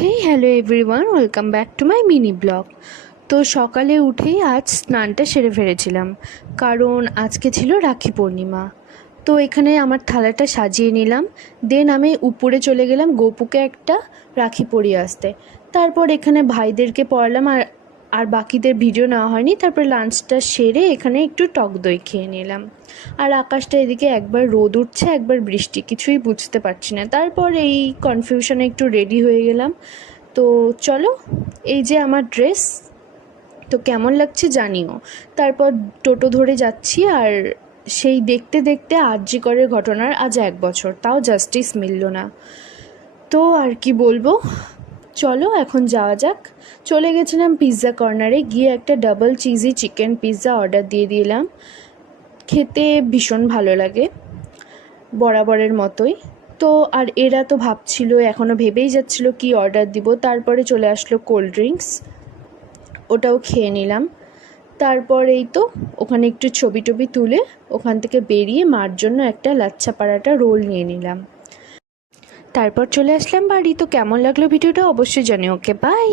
Hey hello everyone, welcome back to my mini blog. তো সকালে উঠেই আজ স্নানটা সেরে ফেলেছিলাম, কারণ আজকে ছিল রাখি পূর্ণিমা। তো এখানে আমার থালাটা সাজিয়ে নিলাম, দেন আমি উপরে চলে গেলাম গোপুকে একটা রাখি পরিয়ে আসতে। তারপর এখানে ভাইদেরকে পড়ালাম, আর আর বাকিদের ভিডিও নেওয়া হয়নি। তারপর লাঞ্চটা সেরে এখানে একটু টক দই খেয়ে নিলাম। আর আকাশটা এদিকে একবার রোদ উঠছে একবার বৃষ্টি, কিছুই বুঝতে পারছি না। তারপর এই কনফিউশনে একটু রেডি হয়ে গেলাম। তো চলো, এই যে আমার ড্রেস, তো কেমন লাগছে জানিও। তারপর টোটো ধরে যাচ্ছি, আর সেই দেখতে দেখতে আরজি করের ঘটনার আজ 1 বছর, তাও জাস্টিস মিলল না। তো আর কি বলবো, চলো এখন যাওয়া যাক। চলে গেছিলাম পিৎজা কর্নারে, গিয়ে একটা double cheesy chicken pizza order দিয়ে দিলাম। খেতে ভীষণ ভালো লাগে, বরাবরের মতোই। তো আর এরা তো ভাবছিল, এখনও ভেবেই যাচ্ছিল কি অর্ডার দিব। তারপরে চলে আসলো কোল্ড ড্রিঙ্কস, ওটাও খেয়ে নিলাম। তারপর এই তো ওখানে একটু ছবি টবি তুলে ওখান থেকে বেরিয়ে মার জন্য একটা লাচ্ছা পারাটা রোল নিয়ে নিলাম। তারপর চলে আসলাম বাড়ি। তো কেমন লাগলো ভিডিওটা অবশ্যই জানিও। ওকে, বাই।